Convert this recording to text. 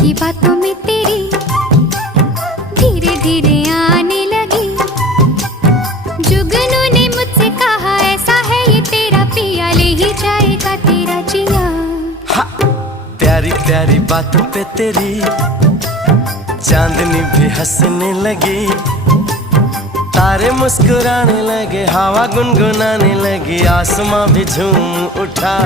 की बातों में तेरी धीरे धीरे आने लगी। जुगनू ने मुझसे कहा ऐसा है ये तेरा पिया, ले ही जाएगा तेरा जिया। प्यारी प्यारी बातों पे तेरी चांदनी भी हंसने लगी, तारे मुस्कुराने लगे, हवा गुनगुनाने लगी, आसमां भी झूम उठा।